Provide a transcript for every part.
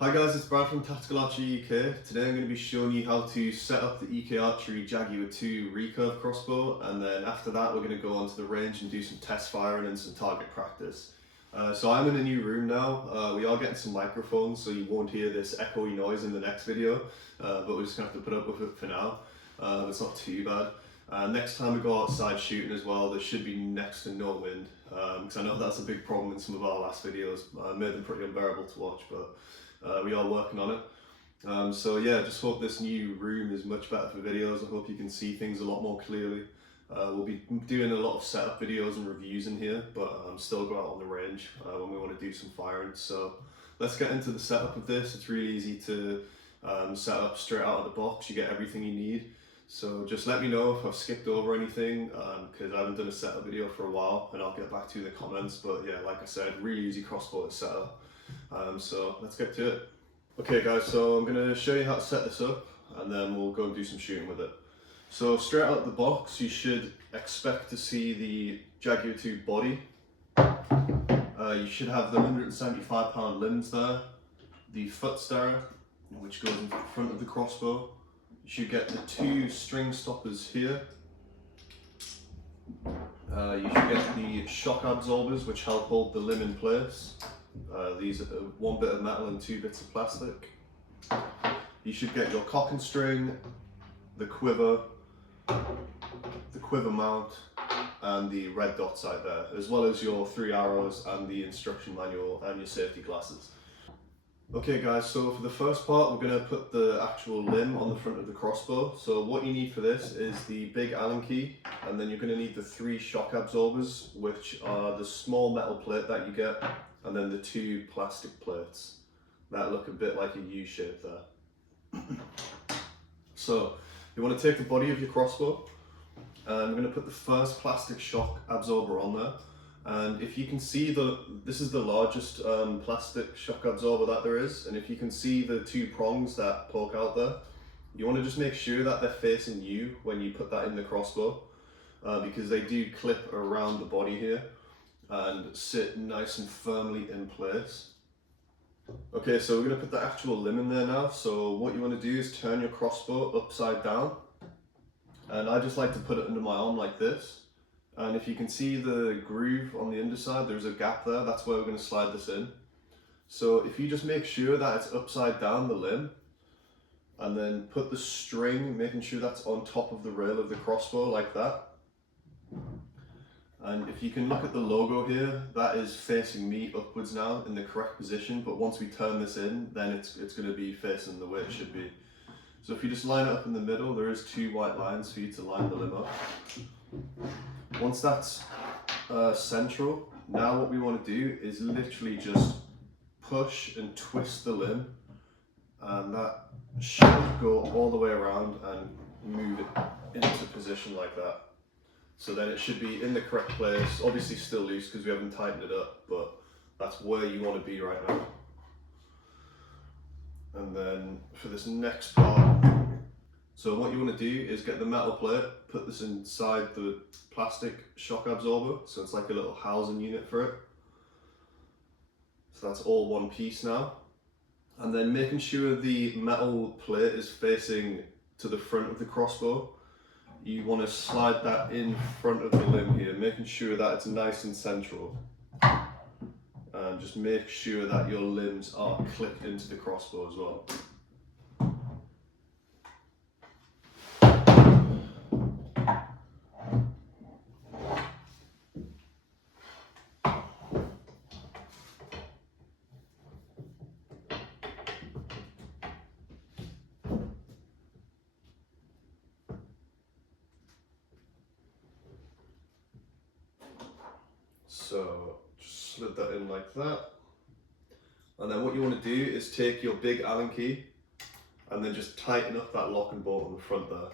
Hi guys, it's Brad from Tactical Archery UK. Today I'm going to be showing you how to set up the EK Archery Jaguar 2 recurve crossbow, and then after that we're going to go onto the range and do some test firing and some target practice. So I'm in a new room now. We are getting some microphones, so you won't hear this echoey noise in the next video, but we're just going to have to put up with it for now. It's not too bad. Next time we go outside shooting as well, there should be next to no wind, because I know that's a big problem in some of our last videos. Made them pretty unbearable to watch, but we are working on it. So yeah, just hope this new room is much better for videos. I hope you can see things a lot more clearly. We'll be doing a lot of setup videos and reviews in here, but still go out on the range when we want to do some firing. So let's get into the setup of this. It's really easy to set up straight out of the box. You get everything you need. So just let me know if I've skipped over anything, because I haven't done a setup video for a while, and I'll get back to you in the comments. But yeah, like I said, really easy crossbow to set up. So let's get to it. Okay guys, so I'm going to show you how to set this up, and then we'll go and do some shooting with it. So straight out of the box, you should expect to see the Jaguar 2 body. You should have the 175 pound limbs there, the foot stirrup, which goes into the front of the crossbow. You should get the 2 string stoppers here. You should get the shock absorbers, which help hold the limb in place. These are 1 bit of metal and 2 bits of plastic. You should get your cock and string, the quiver mount, and the red dot sight there, as well as your 3 arrows and the instruction manual and your safety glasses. Okay guys, so for the first part we're going to put the actual limb on the front of the crossbow. So what you need for this is the big Allen key, and then you're going to need the 3 shock absorbers, which are the small metal plate that you get, and then the 2 plastic plates that look a bit like a U shape there. So you want to take the body of your crossbow, and we're going to put the first plastic shock absorber on there. And if you can see, this is the largest plastic shock absorber that there is, and if you can see the 2 prongs that poke out there, you want to just make sure that they're facing you when you put that in the crossbow, because they do clip around the body here and sit nice and firmly in place. Okay, so we're going to put the actual limb in there now. So what you want to do is turn your crossbow upside down, and I just like to put it under my arm like this. And if you can see the groove on the underside, there's a gap there. That's where we're going to slide this in. So if you just make sure that it's upside down, the limb, and then put the string, making sure that's on top of the rail of the crossbow like that. And if you can look at the logo here, that is facing me upwards now in the correct position, but once we turn this in, then it's going to be facing the way it should be. So if you just line it up in the middle, there is 2 white lines for you to line the limb up. Once that's central, now what we want to do is literally just push and twist the limb, and that should go all the way around and move it into position like that. So then it should be in the correct place, obviously still loose because we haven't tightened it up, but that's where you want to be right now. And then for this next part, so what you want to do is get the metal plate, put this inside the plastic shock absorber, so it's like a little housing unit for it. So that's all one piece now. And then making sure the metal plate is facing to the front of the crossbow, you want to slide that in front of the limb here, making sure that it's nice and central. And just make sure that your limbs are clipped into the crossbow as well. So just slid that in like that. And then what you want to do is take your big Allen key and then just tighten up that lock and bolt on the front there.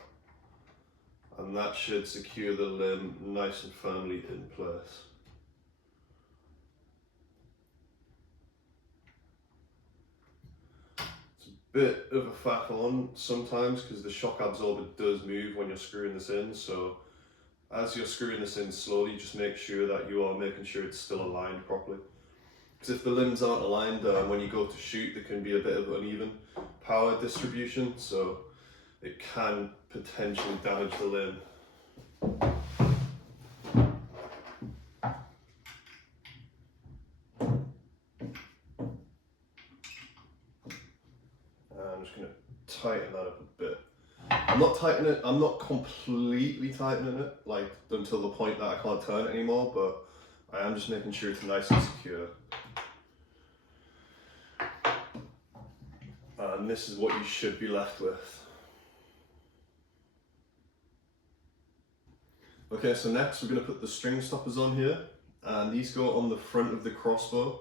And that should secure the limb nice and firmly in place. It's a bit of a faff on sometimes because the shock absorber does move when you're screwing this in, so as you're screwing this in slowly, just make sure that you are making sure it's still aligned properly. Because if the limbs aren't aligned, when you go to shoot, there can be a bit of uneven power distribution, so it can potentially damage the limb. I'm just going to tighten that up a bit. I'm not completely tightening it, like until the point that I can't turn it anymore, but I am just making sure it's nice and secure. And this is what you should be left with. Okay, so next we're going to put the string stoppers on here, and these go on the front of the crossbow,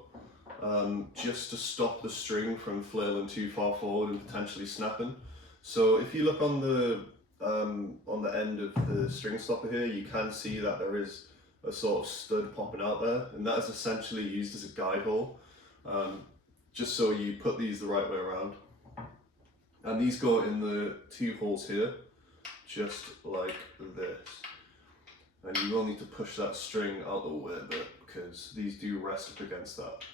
just to stop the string from flailing too far forward and potentially snapping. So if you look on the end of the string stopper here, you can see that there is a sort of stud popping out there, and that is essentially used as a guide hole, just so you put these the right way around. And these go in the two holes here, just like this. And you will need to push that string out the way a bit, because these do rest up against that.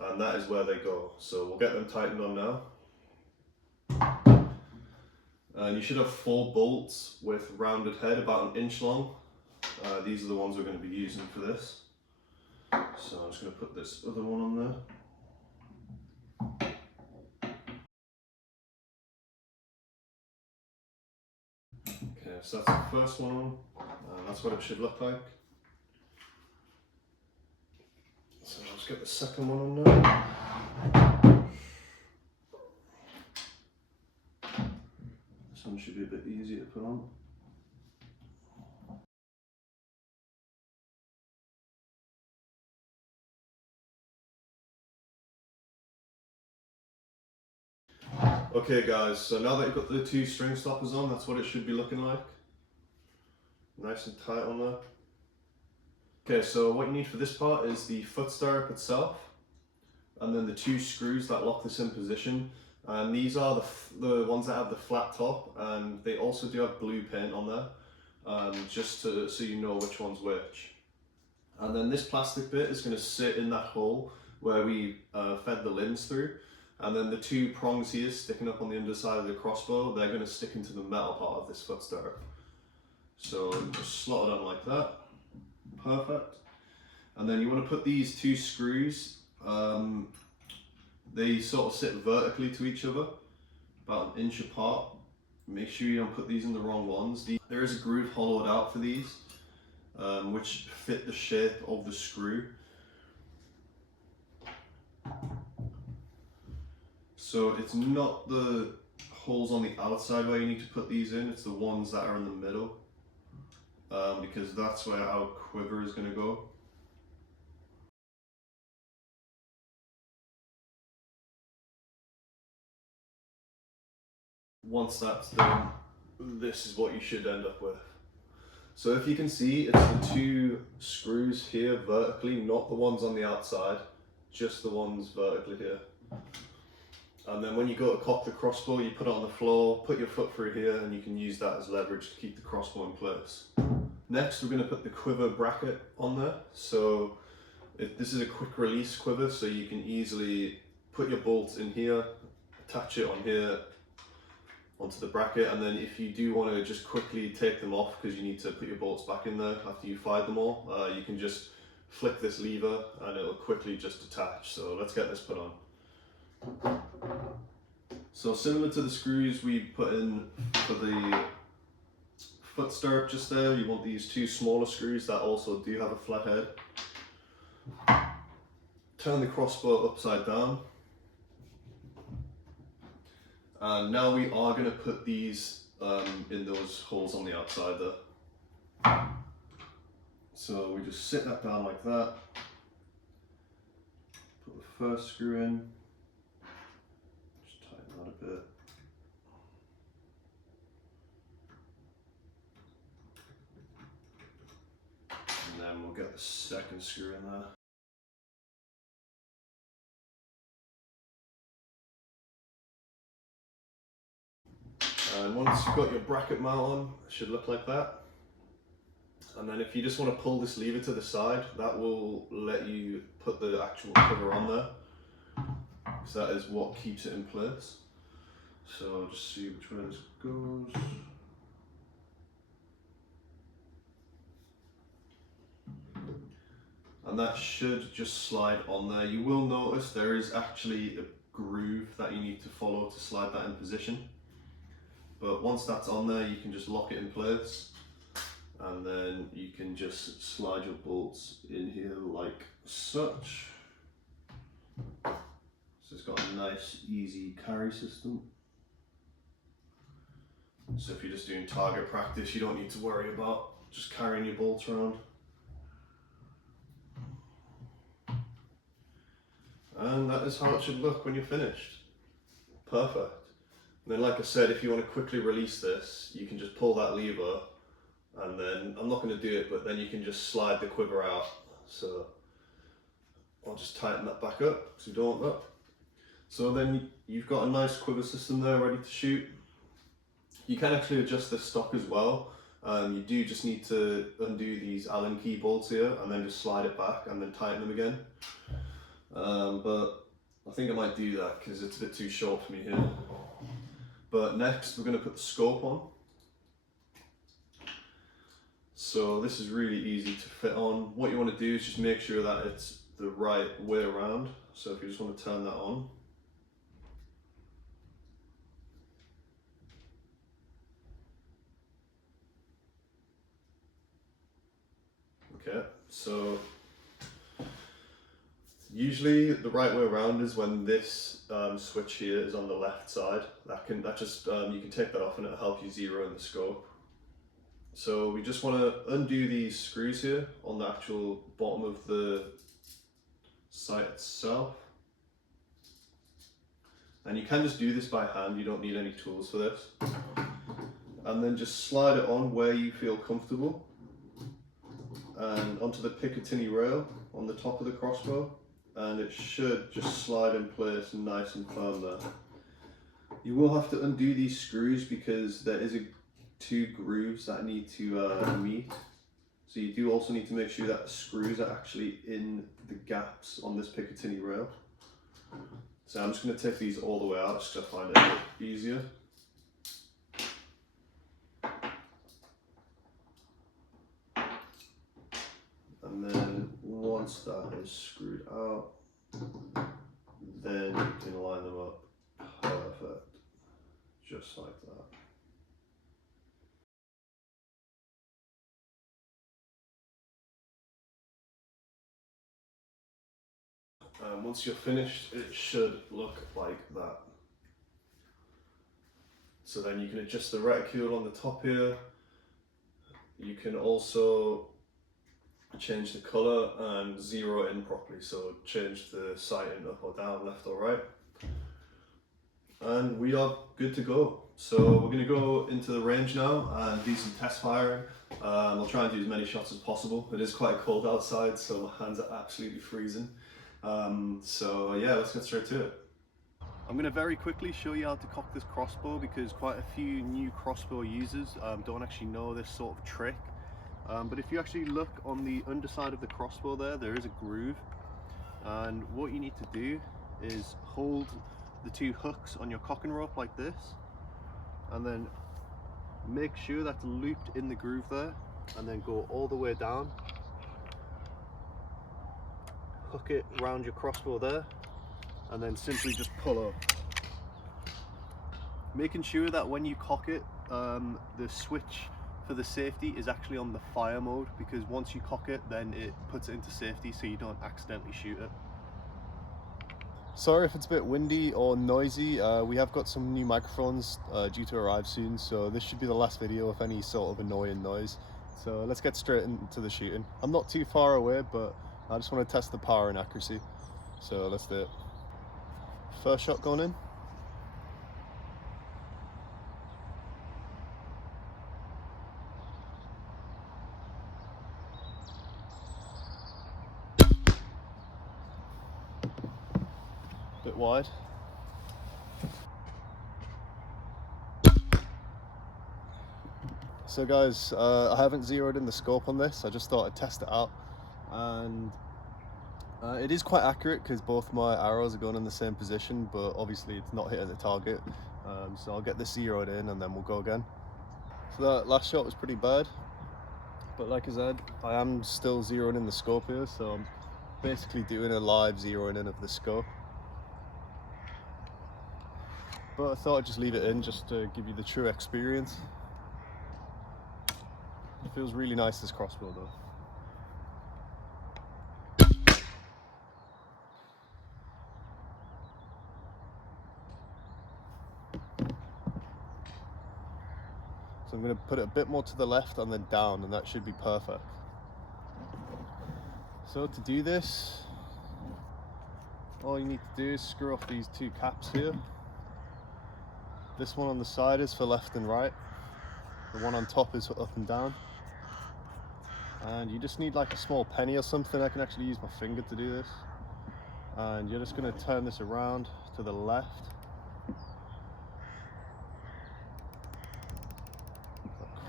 And that is where they go. So we'll get them tightened on now. And you should have 4 bolts with rounded head, about 1 inch long. These are the ones we're going to be using for this. So I'm just going to put this other one on there. Okay, so that's the first one on, and that's what it should look like. So let's get the second one on now. This one should be a bit easier to put on. Okay guys, so now that you've got the 2 string stoppers on, that's what it should be looking like. Nice and tight on there. Okay, so what you need for this part is the foot stirrup itself, and then the 2 screws that lock this in position. And these are the ones that have the flat top, and they also do have blue paint on there, just so you know which one's which. And then this plastic bit is going to sit in that hole where we fed the limbs through. And then the 2 prongs here sticking up on the underside of the crossbow, they're going to stick into the metal part of this foot stirrup. So just slot it on like that. Perfect. And then you want to put these 2 screws, they sort of sit vertically to each other, about 1 inch apart. Make sure you don't put these in the wrong ones. There is a groove hollowed out for these, which fit the shape of the screw. So it's not the holes on the outside where you need to put these in, it's the ones that are in the middle, because that's where our quiver is going to go. Once that's done, this is what you should end up with. So if you can see, it's the 2 screws here vertically, not the ones on the outside, just the ones vertically here. And then when you go to cock the crossbow, you put it on the floor, put your foot through here, and you can use that as leverage to keep the crossbow in place. Next, we're going to put the quiver bracket on there. So this is a quick release quiver, so you can easily put your bolts in here, attach it on here, onto the bracket, and then if you do want to just quickly take them off because you need to put your bolts back in there after you fired them all, you can just flick this lever and it'll quickly just attach. So let's get this put on. So similar to the screws we put in for the foot stirrup just there, you want these 2 smaller screws that also do have a flat head. Turn the crossbow upside down. And now we are going to put these in those holes on the outside there. So we just sit that down like that. Put the first screw in. Just tighten that a bit. And then we'll get the second screw in there. And once you've got your bracket mount on, it should look like that. And then if you just want to pull this lever to the side, that will let you put the actual cover on there. So that is what keeps it in place. So I'll just see which way this goes. And that should just slide on there. You will notice there is actually a groove that you need to follow to slide that in position. But once that's on there, you can just lock it in place, and then you can just slide your bolts in here like such. So it's got a nice easy carry system. So if you're just doing target practice, you don't need to worry about just carrying your bolts around. And that is how it should look when you're finished. Perfect. And then, like I said, if you want to quickly release this, you can just pull that lever, and then, I'm not going to do it, but then you can just slide the quiver out. So I'll just tighten that back up so you don't want that. So then you've got a nice quiver system there ready to shoot. You can actually adjust this stock as well. You do just need to undo these Allen key bolts here and then just slide it back and then tighten them again. But I think I might do that because it's a bit too short for me here. But next we're going to put the scope on. So this is really easy to fit on. What you want to do is just make sure that it's the right way around. So if you just want to turn that on. Okay, so usually the right way around is when this switch here is on the left side. You can take that off and it'll help you zero in the scope. So we just want to undo these screws here on the actual bottom of the sight itself. And you can just do this by hand, you don't need any tools for this. And then just slide it on where you feel comfortable and onto the Picatinny rail on the top of the crossbow, and it should just slide in place nice and firm there. You will have to undo these screws because there is two grooves that need to meet. So you do also need to make sure that the screws are actually in the gaps on this Picatinny rail. So I'm just going to take these all the way out just to find it a bit easier. And then once that is screwed out, then you can line them up perfect, just like that. Once you're finished, it should look like that. So then you can adjust the reticule on the top here. You can also change the color and zero in properly, so change the sighting up or down, left or right. And we are good to go. So we're going to go into the range now and do some test firing. I'll try and do as many shots as possible. It is quite cold outside, so my hands are absolutely freezing. So yeah, let's get straight to it. I'm going to very quickly show you how to cock this crossbow because quite a few new crossbow users don't actually know this sort of trick. But if you actually look on the underside of the crossbow there is a groove, and what you need to do is hold the two hooks on your cocking rope like this, and then make sure that's looped in the groove there, and then go all the way down, hook it around your crossbow there, and then simply just pull up, making sure that when you cock it, the switch for the safety is actually on the fire mode, because once you cock it then it puts it into safety so you don't accidentally shoot it. Sorry if it's a bit windy or noisy, we have got some new microphones due to arrive soon, so this should be the last video of any sort of annoying noise. So let's get straight into the shooting. I'm not too far away, but I just want to test the power and accuracy, so let's do it. First shot going in. Bit wide. So guys, I haven't zeroed in the scope on this. I just thought I'd test it out, and it is quite accurate because both my arrows are going in the same position, but obviously it's not hitting the target. So I'll get this zeroed in and then we'll go again. So that last shot was pretty bad, but like I said, I am still zeroing in the scope here, so I'm basically doing a live zeroing in of the scope. But I thought I'd just leave it in just to give you the true experience. It feels really nice, this crossbow though. So I'm going to put it a bit more to the left and then down, and that should be perfect. So to do this, all you need to do is screw off these two caps here. This one on the side is for left and right. The one on top is for up and down. And you just need like a small penny or something. I can actually use my finger to do this. And you're just going to turn this around to the left.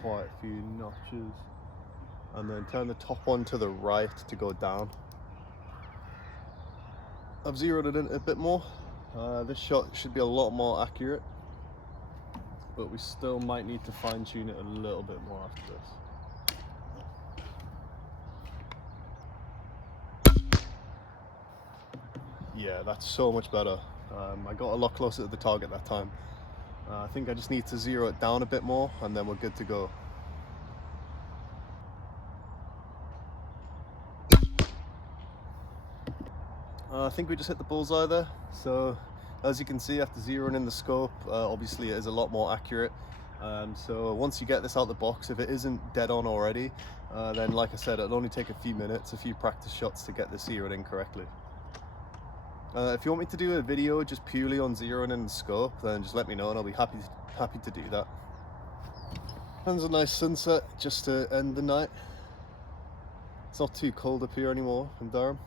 Quite a few notches. And then turn the top one to the right to go down. I've zeroed it in a bit more. This shot should be a lot more accurate, but we still might need to fine tune it a little bit more after this. Yeah, that's so much better. I got a lot closer to the target that time. I think I just need to zero it down a bit more and then we're good to go. I think we just hit the bullseye there. So as you can see, after zeroing in the scope, obviously it is a lot more accurate. So once you get this out the box, if it isn't dead on already, then like I said, it'll only take a few minutes, a few practice shots to get this zeroed in correctly. If you want me to do a video just purely on zeroing in the scope, then just let me know and I'll be happy to do that. And a nice sunset just to end the night. It's not too cold up here anymore in Durham.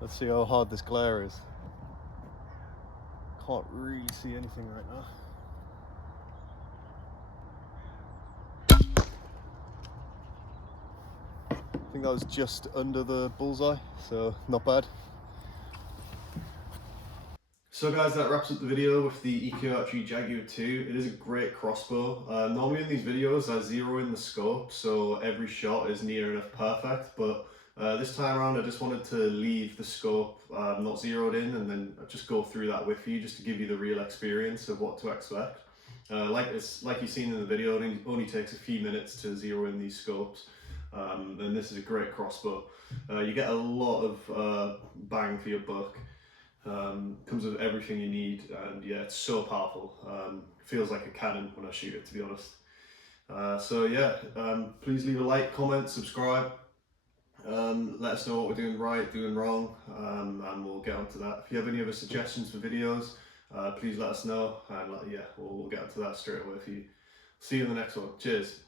Let's see how hard this glare is. Can't really see anything right now. I think that was just under the bullseye, so not bad. So guys, that wraps up the video with the EK Archery Jaguar 2. It is a great crossbow. Normally in these videos I zero in the scope, so every shot is near enough perfect, but this time around I just wanted to leave the scope not zeroed in and then just go through that with you just to give you the real experience of what to expect. Like you've seen in the video, it only takes a few minutes to zero in these scopes. And this is a great crossbow. You get a lot of bang for your buck. Comes with everything you need, and yeah, it's so powerful. Feels like a cannon when I shoot it, to be honest. So yeah, please leave a like, comment, subscribe. Let us know what we're doing right, doing wrong, and we'll get onto that. If you have any other suggestions for videos, please let us know, and yeah, we'll get onto that straight away for you. See you in the next one. Cheers.